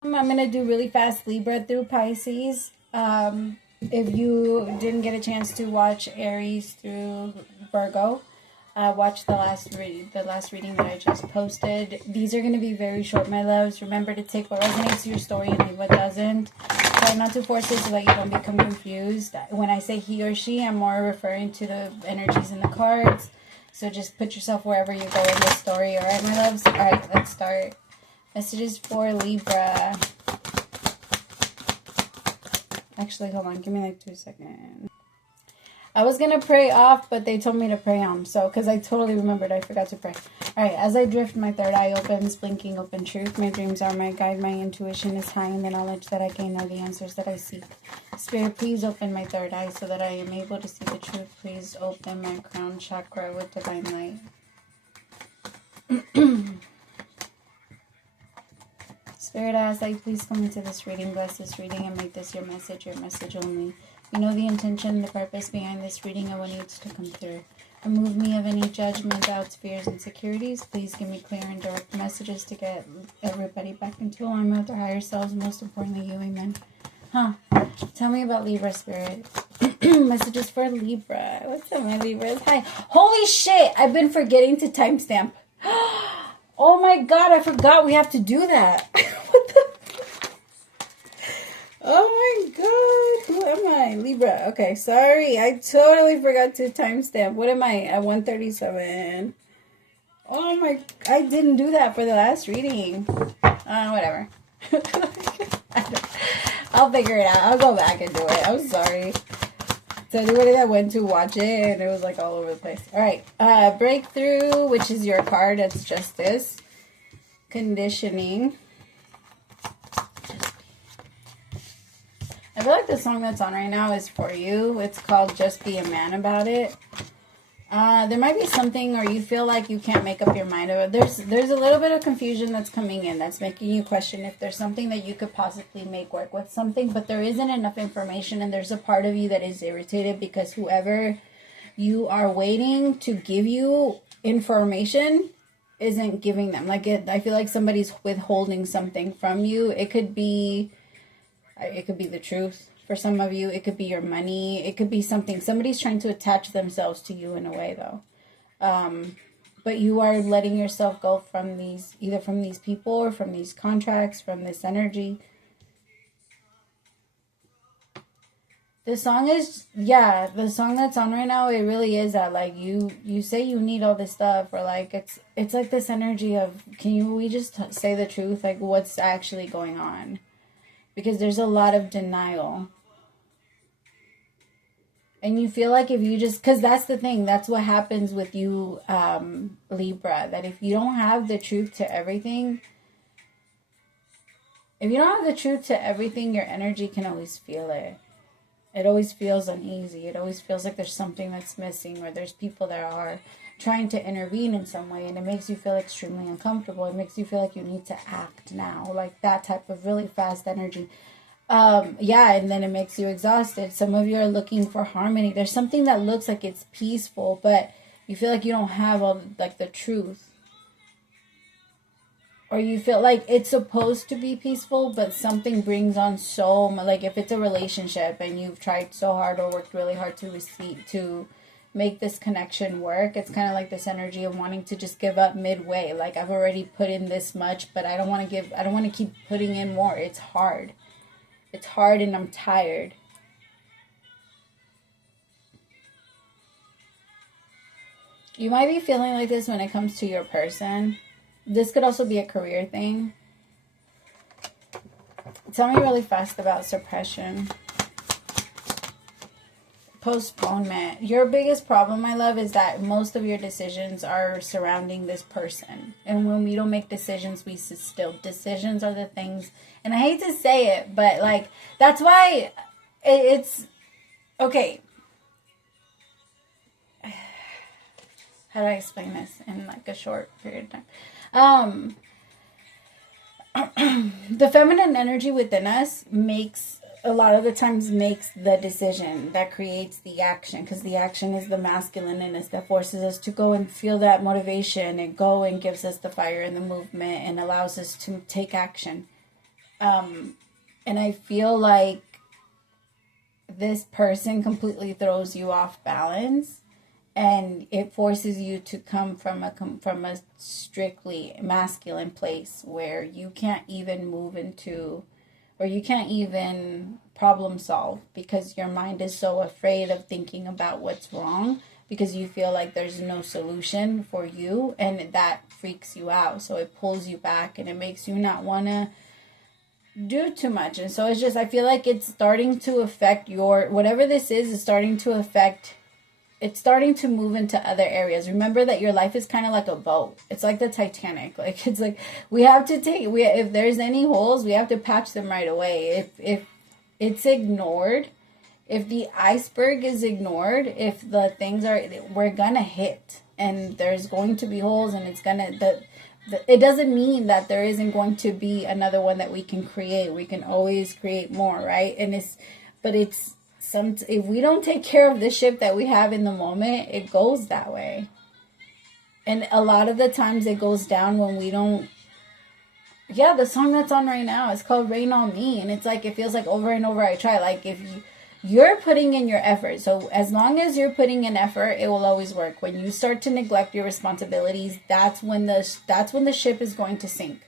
I'm going to do really fast Libra through Pisces. If you didn't get a chance to watch Aries through Virgo, watch the last reading that I just posted. These are going to be very short, my loves. Remember to take what resonates to your story and leave what doesn't. Try not to force it so that you don't become confused. When I say he or she, I'm more referring to the energies in the cards. So just put yourself wherever you go in this story. All right, my loves? All right, let's start. Messages for Libra. Actually, hold on. Give me like 2 seconds. I was going to pray off, but they told me to pray on. So, because I totally remembered. I forgot to pray. All right. As I drift, my third eye opens, blinking open truth. My dreams are my guide. My intuition is high, and the knowledge that I gain are the answers that I seek. Spirit, please open my third eye so that I am able to see the truth. Please open my crown chakra with divine light. Spirit, I ask that you please come into this reading, bless this reading, and make this your message only. You know the intention and the purpose behind this reading and what needs to come through. Remove me of any judgment, doubts, fears, insecurities. Please give me clear and direct messages to get everybody back into alignment with their higher selves, most importantly you, amen. Tell me about Libra, Spirit. Messages for Libra. What's up, my Libras? Hi. Holy shit, I've been forgetting to timestamp. Oh my god, I forgot we have to do that. What the? Oh my god, who am I? Libra. Okay, sorry. I totally forgot to timestamp. What am I? At 137. Oh my, I didn't do that for the last reading. Whatever. I'll figure it out. I'll go back and do it. I'm sorry. So anybody that went to watch it and it was like all over the place. All right. Breakthrough, which is your card. That's justice. Conditioning. I feel like the song that's on right now is for you. It's called Just Be a Man About It. There might be something or you feel like you can't make up your mind about it. There's a little bit of confusion that's coming in that's making you question if there's something that you could possibly make work with something, but there isn't enough information, and there's a part of you that is irritated because whoever you are waiting to give you information isn't giving them. I feel like somebody's withholding something from you. It could be the truth. For some of you, it could be your money. It could be something. Somebody's trying to attach themselves to you in a way, though. But you are letting yourself go from these, either from these people or from these contracts, from this energy. The song is, yeah, the song that's on right now, it really is that, like, you say you need all this stuff, or, like, it's like this energy of, we just say the truth, like, what's actually going on? Because there's a lot of denial. And you feel like if you just, because that's the thing, that's what happens with you, Libra, that if you don't have the truth to everything, your energy can always feel it. It always feels uneasy. It always feels like there's something that's missing, or there's people that are trying to intervene in some way, and it makes you feel extremely uncomfortable. It makes you feel like you need to act now, like that type of really fast energy. Yeah, and then it makes you exhausted. Some of you are looking for harmony. There's something that looks like it's peaceful, but you feel like you don't have all, like, the truth. Or you feel like it's supposed to be peaceful, but something brings on so much. Like if it's a relationship and you've tried so hard or worked really hard to make this connection work, it's kind of like this energy of wanting to just give up midway. Like, I've already put in this much, but I don't want to keep putting in more. It's hard. It's hard and I'm tired. You might be feeling like this when it comes to your person. This could also be a career thing. Tell me really fast about suppression. Postponement. Your biggest problem, my love, is that most of your decisions are surrounding this person. And when we don't make decisions, we sit still. Decisions are the things, and I hate to say it, but like, that's why it's okay. How do I explain this in like a short period of time? The feminine energy within us a lot of the times makes the decision that creates the action, because the action is the masculine in us that forces us to go and feel that motivation and go and gives us the fire and the movement and allows us to take action. And I feel like this person completely throws you off balance, and it forces you to come from a strictly masculine place where you can't even move into, or you can't even problem solve, because your mind is so afraid of thinking about what's wrong, because you feel like there's no solution for you, and that freaks you out. So it pulls you back and it makes you not want to do too much. And so it's just, I feel like it's starting to affect your, whatever this is starting to affect, it's starting to move into other areas. Remember that your life is kind of like a boat. It's like the Titanic. Like, it's like we have to take, if there's any holes, we have to patch them right away. If it's ignored, if the iceberg is ignored, if the things are, we're gonna hit, and there's going to be holes, and it's gonna, it doesn't mean that there isn't going to be another one that we can create. We can always create more, right? And if we don't take care of the ship that we have in the moment, it goes that way. And a lot of the times it goes down when we don't. Yeah, the song that's on right now is called Rain on Me. And it's like, it feels like over and over I try. Like, if you're putting in your effort. So as long as you're putting in effort, it will always work. When you start to neglect your responsibilities, that's when the ship is going to sink.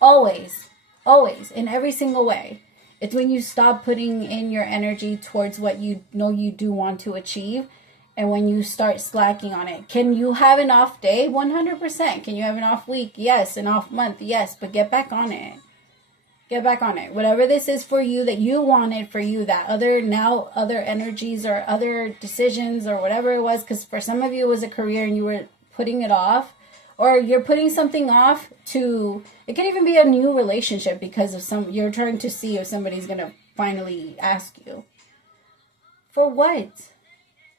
Always, always, in every single way. It's when you stop putting in your energy towards what you know you do want to achieve, and when you start slacking on it. Can you have an off day? 100%. Can you have an off week? Yes. An off month? Yes. But get back on it. Get back on it. Whatever this is for you, that you wanted for you, that other energies or other decisions or whatever it was, because for some of you it was a career and you were putting it off, or you're putting something off to, it can even be a new relationship because of you're trying to see if somebody's going to finally ask you. For what?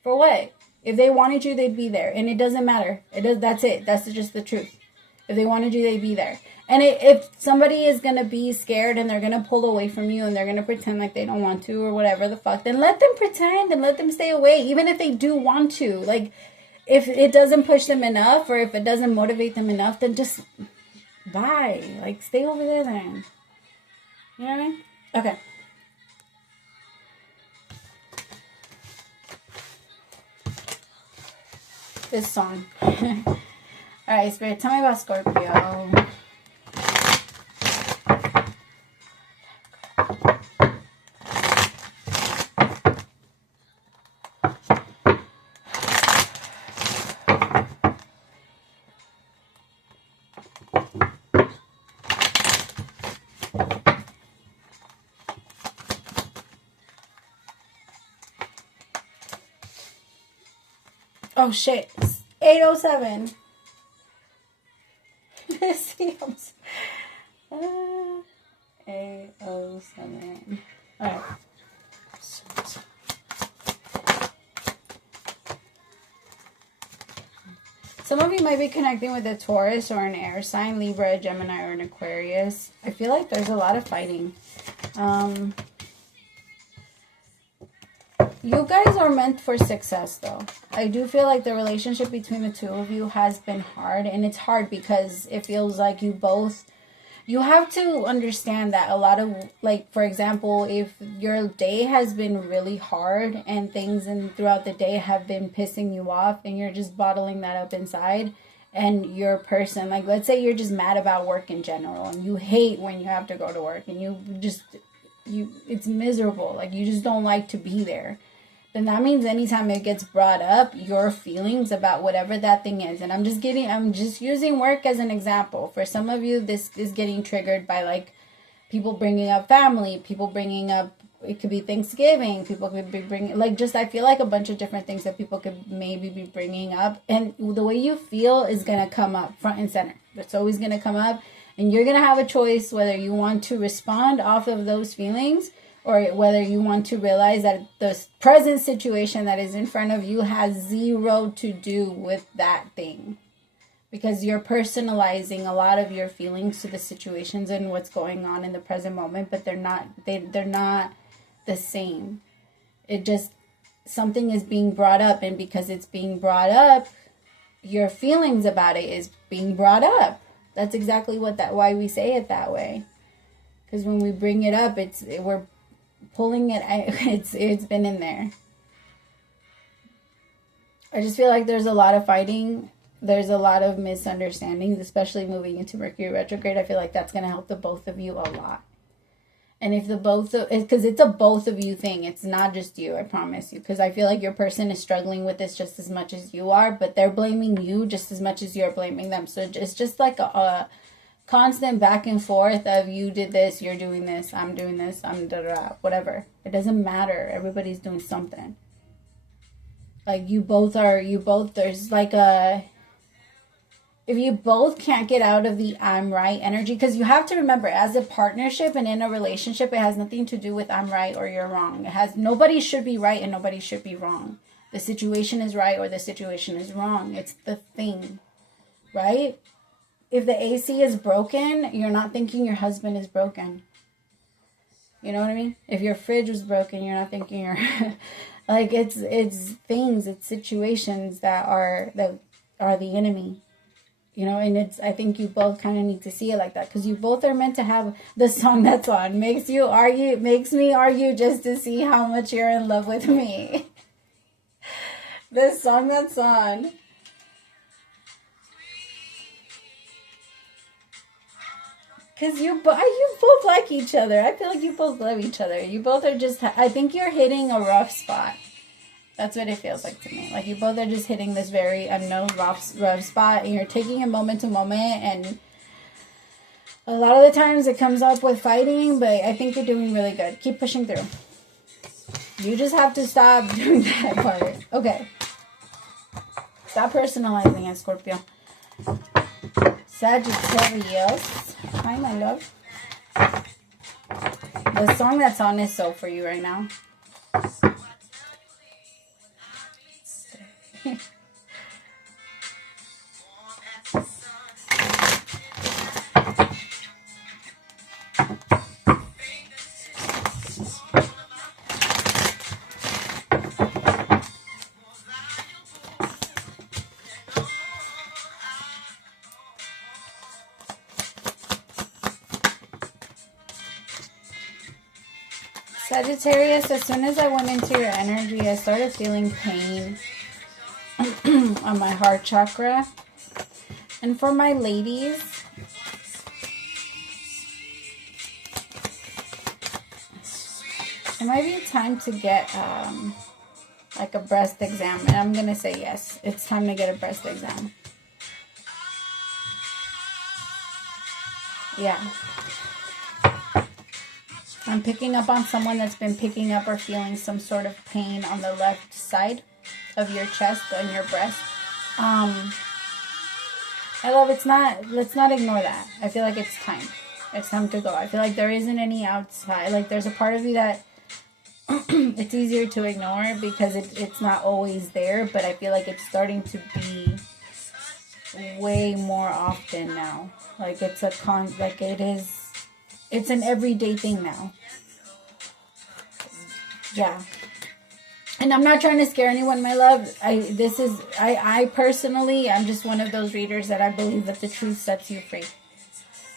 For what? If they wanted you, they'd be there. And it doesn't matter. That's it. That's just the truth. If they wanted you, they'd be there. And if somebody is going to be scared and they're going to pull away from you and they're going to pretend like they don't want to or whatever the fuck, then let them pretend and let them stay away, even if they do want to. Like, if it doesn't push them enough or if it doesn't motivate them enough, then just bye. Like, stay over there then. You know what I mean? Okay. This song. All right, Spirit, tell me about Scorpio. Oh shit, it's 8:07. See, 8:07. Alright. Some of you might be connecting with a Taurus or an air sign, Libra, Gemini, or an Aquarius. I feel like there's a lot of fighting. You guys are meant for success, though. I do feel like the relationship between the two of you has been hard. And it's hard because it feels like you have to understand that a lot of, like, for example, if your day has been really hard and things throughout the day have been pissing you off and you're just bottling that up inside, and your person, like, let's say you're just mad about work in general and you hate when you have to go to work and it's miserable. Like, you just don't like to be there. Then that means anytime it gets brought up, your feelings about whatever that thing is. And I'm just using work as an example. For some of you, this is getting triggered by, like, people bringing up family, people bringing up, it could be Thanksgiving, people could be bringing, like, just, I feel like a bunch of different things that people could maybe be bringing up. And the way you feel is going to come up front and center. It's always going to come up. And you're going to have a choice whether you want to respond off of those feelings or whether you want to realize that the present situation that is in front of you has zero to do with that thing. Because you're personalizing a lot of your feelings to the situations and what's going on in the present moment, but they're not the same. It just, something is being brought up, and because it's being brought up, your feelings about it is being brought up. That's exactly why we say it that way. Because when we bring it up, we're pulling it. It's been in there. I just feel like there's a lot of fighting. There's a lot of misunderstandings, especially moving into Mercury retrograde. I feel like that's going to help the both of you a lot. And if the both of, because it's a both of you thing. It's not just you, I promise you. Because I feel like your person is struggling with this just as much as you are. But they're blaming you just as much as you're blaming them. So it's just like a constant back and forth of you did this, you're doing this, I'm doing this, I'm da-da-da, whatever. It doesn't matter. Everybody's doing something. Like there's like if you both can't get out of the I'm right energy, because you have to remember, as a partnership and in a relationship, it has nothing to do with I'm right or you're wrong. Nobody should be right and nobody should be wrong. The situation is right or the situation is wrong. It's the thing, right? If the AC is broken, you're not thinking your husband is broken. You know what I mean? If your fridge was broken, you're not thinking you're like it's things, it's situations that are the enemy. You know, and I think you both kind of need to see it like that, because you both are meant to have the song that's on. Makes me argue just to see how much you're in love with me. The song that's on. Because you both like each other. I feel like you both love each other. You both are just, I think you're hitting a rough spot. That's what it feels like to me. Like you both are just hitting this very unknown rough spot, and you're taking it moment to moment, and a lot of the times it comes up with fighting, but I think you're doing really good. Keep pushing through. You just have to stop doing that part. Okay. Stop personalizing it, Scorpio. Sagittarius. Hi, my love. The song that's on is so for you right now. Sagittarius, as soon as I went into your energy, I started feeling pain on my heart chakra. And for my ladies, it might be time to get like a breast exam. And I'm going to say yes, it's time to get a breast exam. Yeah. I'm picking up on someone that's been picking up or feeling some sort of pain on the left side of your chest and your breast. I love, let's not ignore that. I feel like it's time. It's time to go. I feel like there isn't any outside. Like there's a part of you that it's easier to ignore because it's not always there, but I feel like it's starting to be way more often now. Like it's it's an everyday thing now. Yeah. And I'm not trying to scare anyone, my love. I personally, I'm just one of those readers that I believe that the truth sets you free.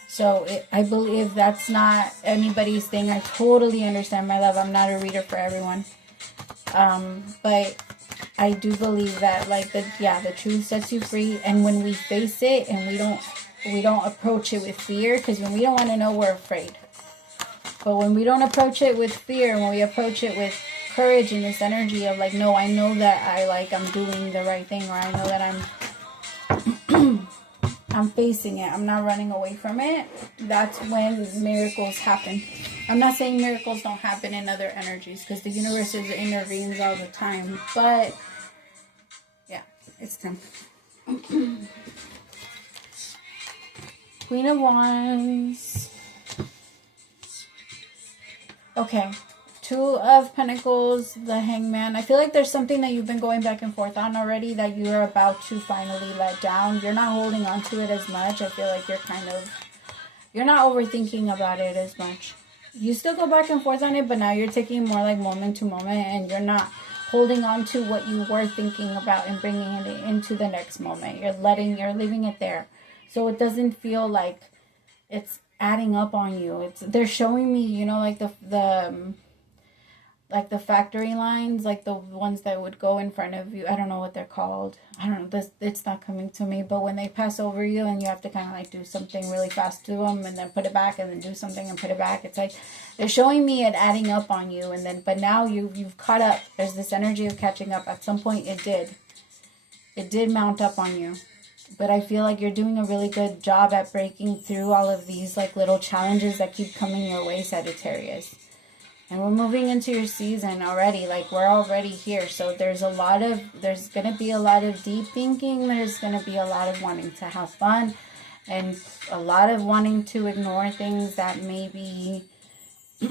So I believe that's not anybody's thing. I totally understand, my love. I'm not a reader for everyone. But I do believe that the truth sets you free. And when we face it and we don't approach it with fear, because when we don't want to know, we're afraid. But when we don't approach it with fear, when we approach it with courage and this energy of like, no, I know that I'm doing the right thing, or I know that I'm facing it, I'm not running away from it, that's when miracles happen. I'm not saying miracles don't happen in other energies, because the universe intervenes all the time, but yeah, it's time. Queen of Wands. Okay. Two of Pentacles, the Hangman. I feel like there's something that you've been going back and forth on already that you're about to finally let down. You're not holding on to it as much. I feel like you're not overthinking about it as much. You still go back and forth on it, but now you're taking more like moment to moment, and you're not holding on to what you were thinking about and bringing it into the next moment. You're leaving it there. So it doesn't feel like it's adding up on you. They're showing me, you know, like the factory lines, like the ones that would go in front of you. I don't know what they're called. I don't know. It's not coming to me. But when they pass over you and you have to kind of like do something really fast to them and then put it back and then do something and put it back. It's like they're showing me it adding up on you. And then, but now you've caught up. There's this energy of catching up. At some point it did mount up on you. But I feel like you're doing a really good job at breaking through all of these like little challenges that keep coming your way, Sagittarius. And we're moving into your season already. Like, we're already here. So there's going to be a lot of deep thinking. There's going to be a lot of wanting to have fun. And a lot of wanting to ignore things that maybe...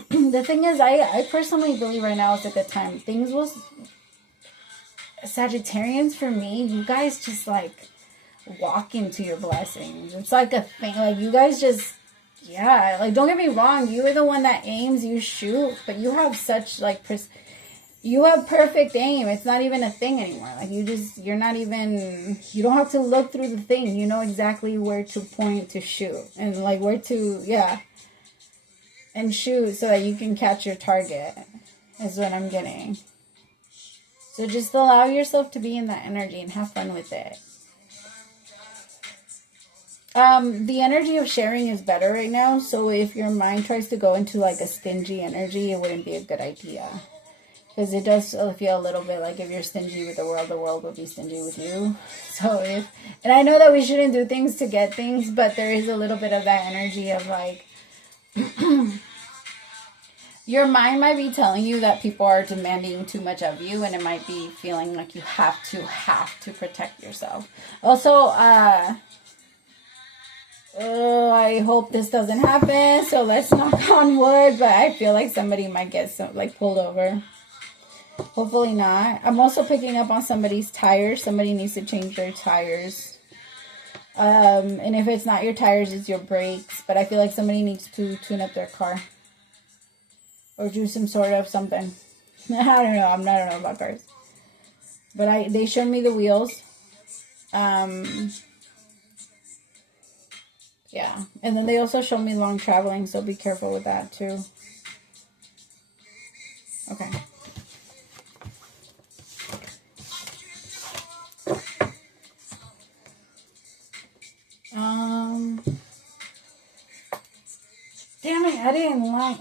The thing is, I personally believe right now is a good time. Things will... Sagittarians, for me, you guys just, like, walk into your blessings. It's like a thing. Like, you guys just... Yeah, like, don't get me wrong, you are the one that aims, you shoot, but you have such, like, you have perfect aim. It's not even a thing anymore. Like, you're not even, you don't have to look through the thing. You know exactly where to point to shoot, and, like, where to, yeah, and shoot so that you can catch your target, is what I'm getting. So just allow yourself to be in that energy and have fun with it. The energy of sharing is better right now. So if your mind tries to go into like a stingy energy, it wouldn't be a good idea. Because it does feel a little bit like if you're stingy with the world will be stingy with you. So and I know that we shouldn't do things to get things, but there is a little bit of that energy of like, your mind might be telling you that people are demanding too much of you, and it might be feeling like you have to protect yourself. Also, I hope this doesn't happen, so let's knock on wood, but I feel like somebody might get pulled over. Hopefully not. I'm also picking up on somebody's tires. Somebody needs to change their tires. And if it's not your tires, it's your brakes, but I feel like somebody needs to tune up their car. Or do some sort of something. I don't know. I don't know about cars. But they showed me the wheels. Yeah, and then they also show me long traveling, so be careful with that too. Okay. Damn it, I didn't like...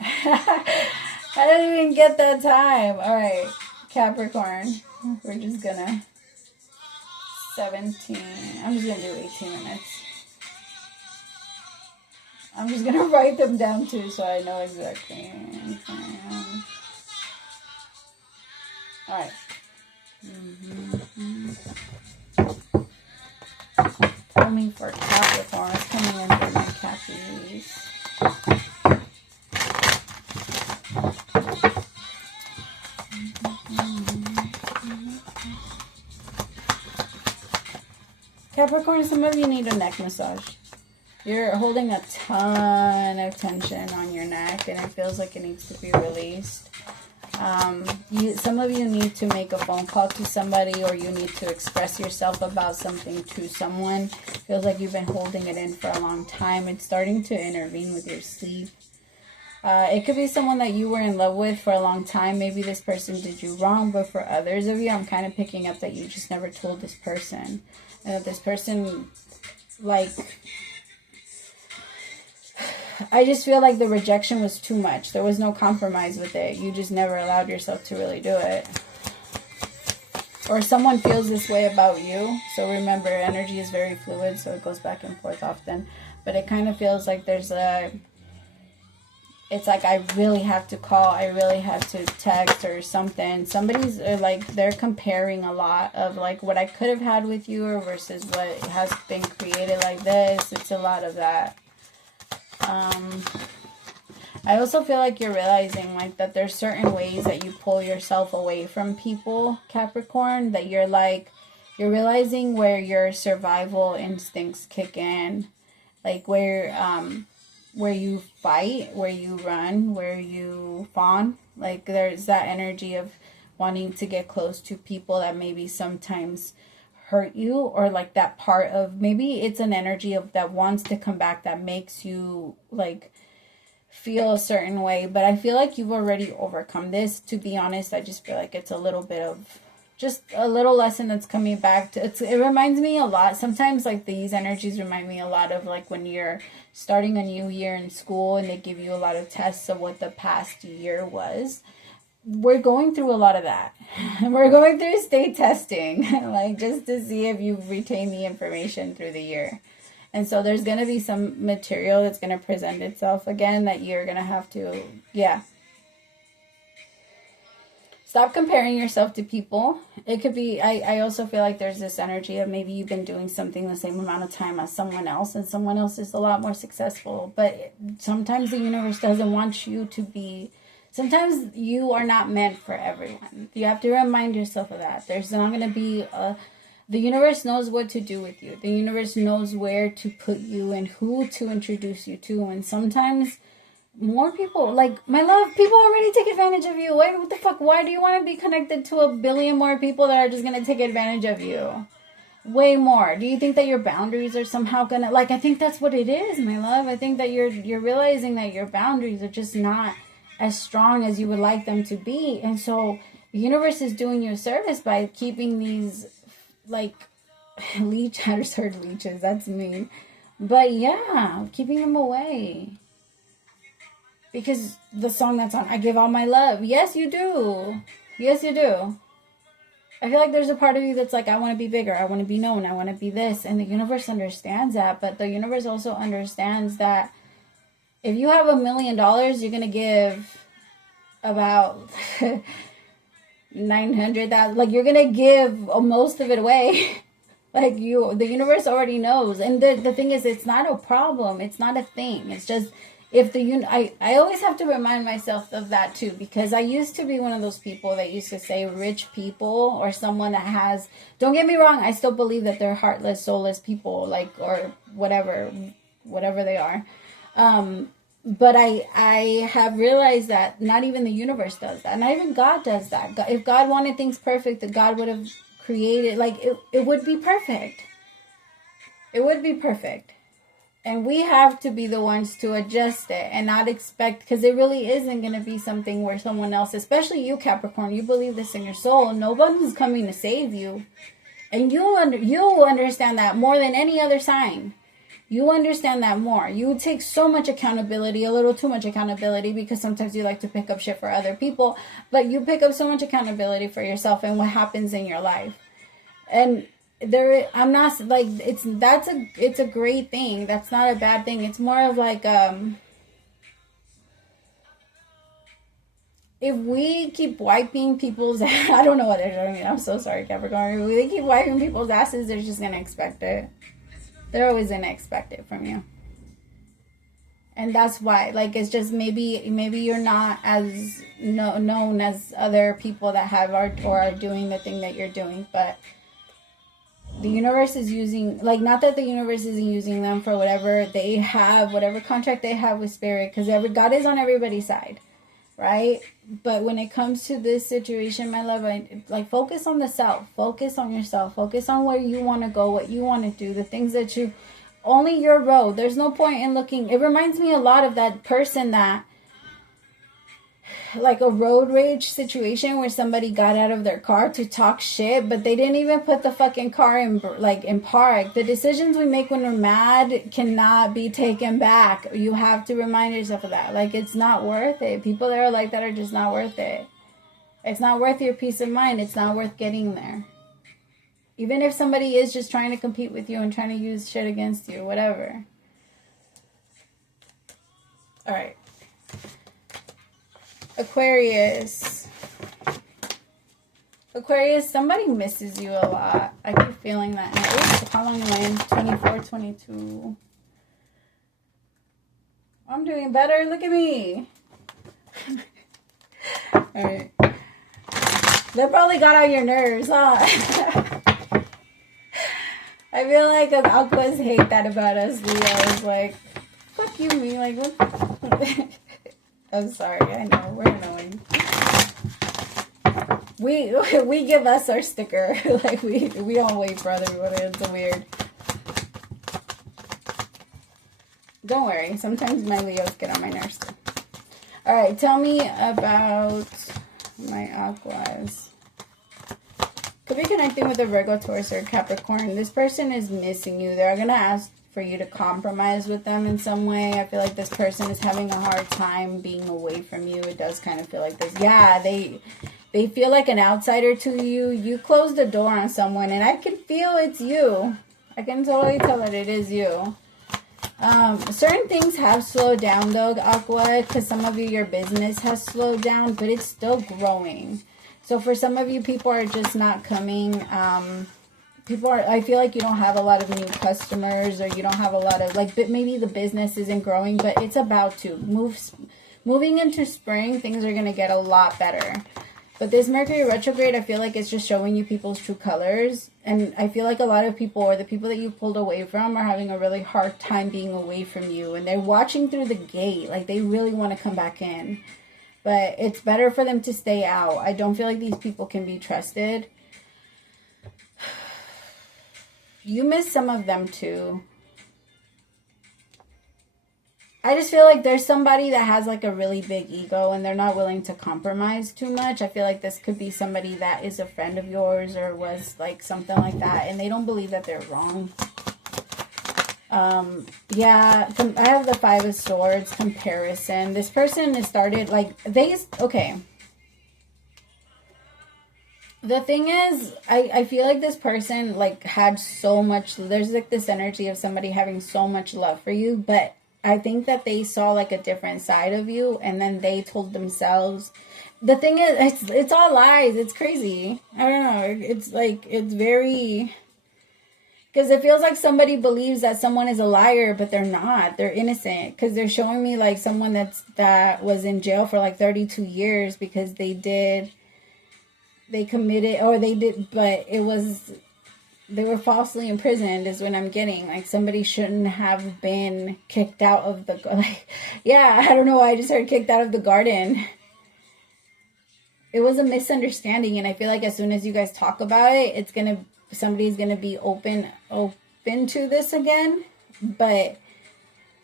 I didn't even get that time. All right, Capricorn. We're just gonna... 17. I'm just gonna do 18 minutes. I'm just going to write them down, too, so I know exactly. All right. Coming for Capricorn. It's coming in for my Cappies. Capricorn, some of you need a neck massage. You're holding a ton of tension on your neck, and it feels like it needs to be released. Some of you need to make a phone call to somebody, or you need to express yourself about something to someone. Feels like you've been holding it in for a long time. It's starting to intervene with your sleep. It could be someone that you were in love with for a long time. Maybe this person did you wrong, but for others of you, I'm kind of picking up that you just never told this person. And that this person, like... I just feel like the rejection was too much. There was no compromise with it. You just never allowed yourself to really do it. Or someone feels this way about you. So remember, energy is very fluid, so it goes back and forth often. But it kind of feels like there's a... It's like I really have to call. I really have to text or something. Somebody's like, they're comparing a lot of like what I could have had with you or versus what has been created like this. It's a lot of that. I also feel like you're realizing like that there's certain ways that you pull yourself away from people, Capricorn, that you're realizing where your survival instincts kick in, like where you fight, where you run, where you fawn. Like there's that energy of wanting to get close to people that maybe sometimes hurt you, or like that part of, maybe it's an energy of that wants to come back, that makes you like feel a certain way. But I feel like you've already overcome this. To be honest, I just feel like it's a little bit of just a little lesson that's coming back to, it reminds me a lot. Sometimes like these energies remind me a lot of like when you're starting a new year in school and they give you a lot of tests of what the past year was. We're going through a lot of that. We're going through state testing, like just to see if you've retained the information through the year. And so there's going to be some material that's going to present itself again that you're going to have to, stop comparing yourself to people. It could be, I also feel like there's this energy of maybe you've been doing something the same amount of time as someone else, and someone else is a lot more successful. But sometimes the universe doesn't want you to be, sometimes you are not meant for everyone. You have to remind yourself of that. There's not going to be the universe knows what to do with you. The universe knows where to put you and who to introduce you to. And sometimes more people, like, my love, people already take advantage of you. What the fuck? Why do you want to be connected to a billion more people that are just going to take advantage of you? Way more. Do you think that your boundaries are somehow going to, like, I think that's what it is, my love. I think that you're realizing that your boundaries are just not as strong as you would like them to be. And so the universe is doing you a service by keeping these, like, leech, I just heard leeches, that's mean. But yeah, keeping them away. Because the song that's on, I Give All My Love. Yes, you do. Yes, you do. I feel like there's a part of you that's like, I want to be bigger. I want to be known. I want to be this. And the universe understands that. But the universe also understands that if you have $1 million, you're going to give about 900,000. Like, you're going to give most of it away. Like, the universe already knows. And the thing is, it's not a problem. It's not a thing. It's just, if I always have to remind myself of that too, because I used to be one of those people that used to say rich people, or someone that has, don't get me wrong, I still believe that they're heartless, soulless people, like, or whatever they are. But I have realized that not even the universe does that. Not even God does that. If God wanted things perfect, that God would have created, like, it would be perfect. It would be perfect. And we have to be the ones to adjust it and not expect, because it really isn't going to be something where someone else, especially you, Capricorn, you believe this in your soul. Nobody's coming to save you. And you understand that more than any other sign. You understand that more. You take so much accountability, a little too much accountability, because sometimes you like to pick up shit for other people, but you pick up so much accountability for yourself and what happens in your life. And I'm not like, it's a great thing. That's not a bad thing. It's more of like, if we keep wiping people's, I don't know what they're doing. I'm so sorry, Capricorn. If they keep wiping people's asses, they're just going to expect it. They're always going to expect it from you. And that's why, like, it's just maybe you're not as known as other people that have or are doing the thing that you're doing, but the universe is using, like, not that the universe isn't using them for whatever they have, whatever contract they have with spirit, because God is on everybody's side, right? But when it comes to this situation, my love, like, focus on the self, focus on yourself, focus on where you want to go, what you want to do, the things that only your road. There's no point in looking. It reminds me a lot of that person that, like, a road rage situation where somebody got out of their car to talk shit, but they didn't even put the fucking car in park. The decisions we make when we're mad cannot be taken back. You have to remind yourself of that. Like, it's not worth it. People that are like that are just not worth it. It's not worth your peace of mind. It's not worth getting there. Even if somebody is just trying to compete with you and trying to use shit against you, whatever. All right. Aquarius, somebody misses you a lot. I keep feeling that. Ooh, how long am I in? 24, 22. I'm doing better. Look at me. All right. That probably got on your nerves, huh? I feel like the Aquas hate that about us, Leos. Like, fuck you, me. Like, what? I'm sorry, I know, we're annoying. We give us our sticker. Like, we don't wait for other people. It's weird. Don't worry. Sometimes my Leos get on my nerves too. All right, tell me about my Aquas. Could be connecting with a Virgo, Taurus, or Capricorn. This person is missing you. They're going to ask for you to compromise with them in some way. I feel like this person is having a hard time being away from you. It does kind of feel like this. Yeah, they feel like an outsider to you. You closed the door on someone, and I can feel it's you. I can totally tell that it is you. Certain things have slowed down though, Aqua, because some of you, your business has slowed down, but it's still growing. So for some of you, people are just not coming. I feel like you don't have a lot of new customers, or you don't have a lot of, like, but maybe the business isn't growing, but it's about to moving into spring. Things are going to get a lot better. But this Mercury retrograde, I feel like it's just showing you people's true colors. And I feel like a lot of people, or the people that you pulled away from, are having a really hard time being away from you. And they're watching through the gate. Like, they really want to come back in. But it's better for them to stay out. I don't feel like these people can be trusted. You miss some of them too. I just feel like there's somebody that has like a really big ego and they're not willing to compromise too much. I feel like this could be somebody that is a friend of yours or was like something like that, and they don't believe that they're wrong. Yeah, I have the Five of Swords, comparison. This person has started like okay. The thing is, I feel like this person like had so much, there's like this energy of somebody having so much love for you, but I think that they saw like a different side of you, and then they told themselves. The thing is, it's all lies. It's crazy. I don't know. It's like, it's very, because it feels like somebody believes that someone is a liar, but they're not. They're innocent, because they're showing me like someone that was in jail for like 32 years because they committed, or they did, but they were falsely imprisoned is what I'm getting. Like, somebody shouldn't have been kicked out of the, like, yeah, I don't know why I just heard kicked out of the garden. It was a misunderstanding, and I feel like as soon as you guys talk about it, somebody's gonna be open to this again. But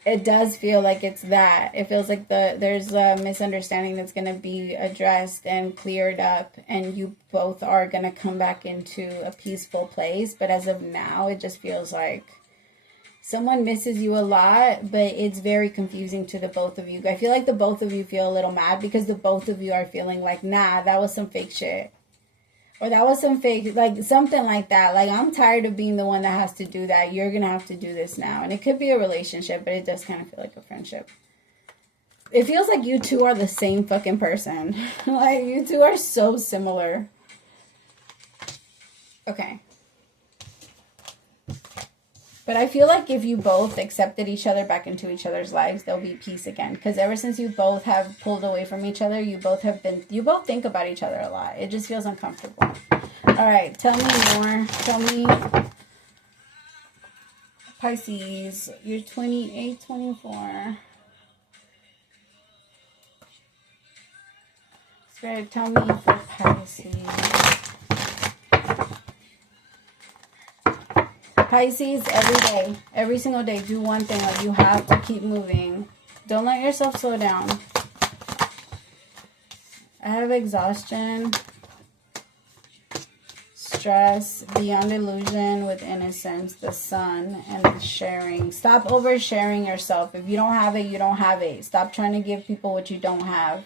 it does feel like it's that. It feels like there's a misunderstanding that's going to be addressed and cleared up, and you both are going to come back into a peaceful place. But as of now, it just feels like someone misses you a lot, but it's very confusing to the both of you. I feel like the both of you feel a little mad because the both of you are feeling like, nah, that was some fake shit. Or that was some fake, like something like that. Like, I'm tired of being the one that has to do that. You're going to have to do this now. And it could be a relationship, but it does kind of feel like a friendship. It feels like you two are the same fucking person. Like, you two are so similar. Okay. But I feel like if you both accepted each other back into each other's lives, there'll be peace again. Because ever since you both have pulled away from each other, you both think about each other a lot. It just feels uncomfortable. All right, tell me more. Tell me, Pisces, you're 28, 24. Spirit, tell me for Pisces. Pisces, every single day, do one thing. Like, you have to keep moving. Don't let yourself slow down. I have exhaustion, stress, beyond illusion, with innocence, the sun, and the sharing. Stop oversharing yourself. If you don't have it, you don't have it. Stop trying to give people what you don't have.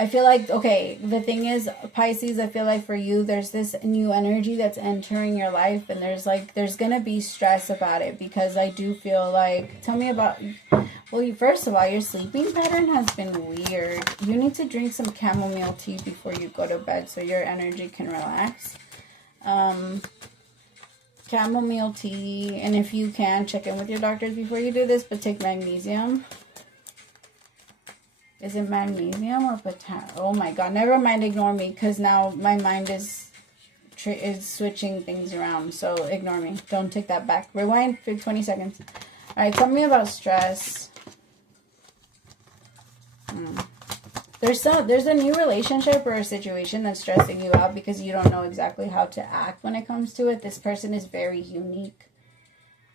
I feel like, okay, the thing is, Pisces, I feel like for you, there's this new energy that's entering your life, and there's going to be stress about it, because I do feel like, tell me about, well, first of all, your sleeping pattern has been weird. You need to drink some chamomile tea before you go to bed so your energy can relax. Chamomile tea, and if you can, check in with your doctors before you do this, but take magnesium. Is it magnesium or potassium? Oh my god, never mind, ignore me, because now my mind is switching things around, so ignore me. Don't take that back. Rewind for 20 seconds. Alright, tell me about stress. There's a new relationship or a situation that's stressing you out because you don't know exactly how to act when it comes to it. This person is very unique.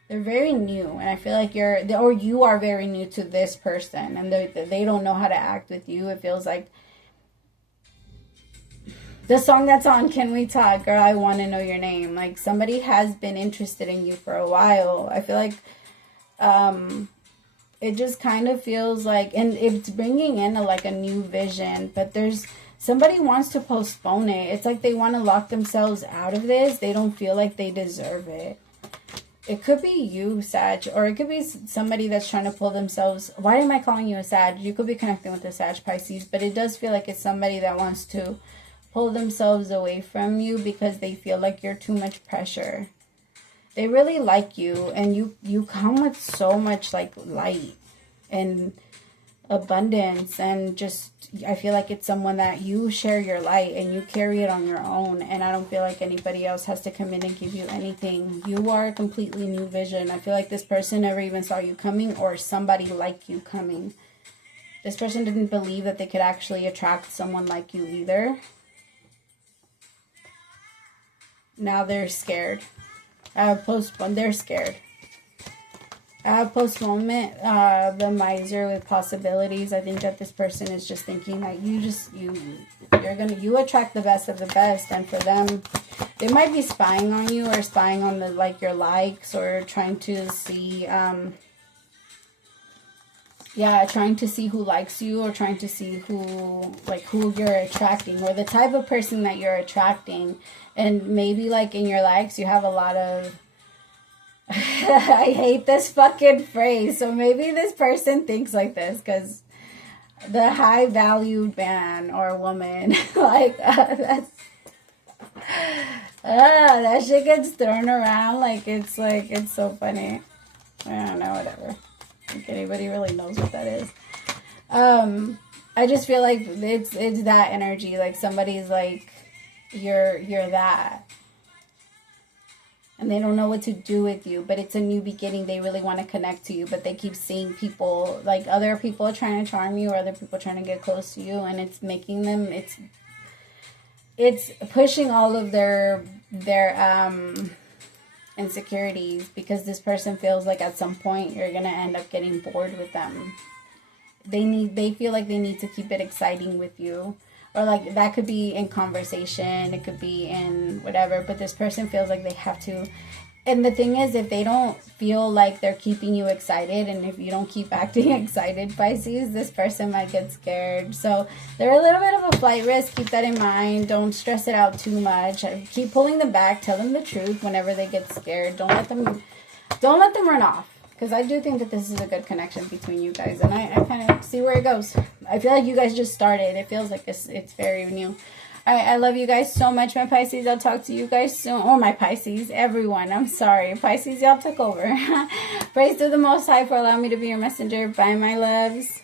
They're very new, and I feel like you are very new to this person, and they don't know how to act with you. It feels like the song that's on Can We Talk, Girl, I Want to Know Your Name. Like, somebody has been interested in you for a while. I feel like it just kind of feels like, and it's bringing in a new vision, but somebody wants to postpone it. It's like they want to lock themselves out of this. They don't feel like they deserve it. It could be you, Sag, or it could be somebody that's trying to pull themselves. Why am I calling you a Sag? You could be connecting with a Sag, Pisces, but it does feel like it's somebody that wants to pull themselves away from you because they feel like you're too much pressure. They really like you, and you come with so much light and abundance, and just I feel like it's someone that you share your light and you carry it on your own, and I don't feel like anybody else has to come in and give you anything. You are a completely new vision. I feel like this person never even saw you coming, or somebody like you coming. This person didn't believe that they could actually attract someone like you either. Now they're scared. They're scared. Postponement, the miser with possibilities. I think that this person is just thinking that you attract the best of the best, and for them, they might be spying on you, or spying on your likes, or trying to see, trying to see who likes you, or trying to see who you're attracting, or the type of person that you're attracting. And maybe in your likes, you have a lot of, I hate this fucking phrase. So maybe this person thinks like this because the high valued man or woman, that shit gets thrown around it's so funny. I don't know, whatever. I think anybody really knows what that is. I just feel like it's that energy. Somebody's you're that. And they don't know what to do with you, but it's a new beginning. They really want to connect to you, but they keep seeing people, other people trying to charm you, or other people trying to get close to you, and it's making them, it's pushing all of their insecurities, because this person feels like at some point you're going to end up getting bored with them. They feel like they need to keep it exciting with you. Or that could be in conversation, it could be in whatever, but this person feels like they have to. And the thing is, if they don't feel like they're keeping you excited, and if you don't keep acting excited, Pisces, this person might get scared. So they're a little bit of a flight risk. Keep that in mind. Don't stress it out too much. Keep pulling them back. Tell them the truth whenever they get scared. Don't let them run off. Because I do think that this is a good connection between you guys. And I kind of see where it goes. I feel like you guys just started. It feels like it's very new. Alright, I love you guys so much, my Pisces. I'll talk to you guys soon. Or my Pisces. Everyone. I'm sorry. Pisces, y'all took over. Praise to the Most High for allowing me to be your messenger. Bye, my loves.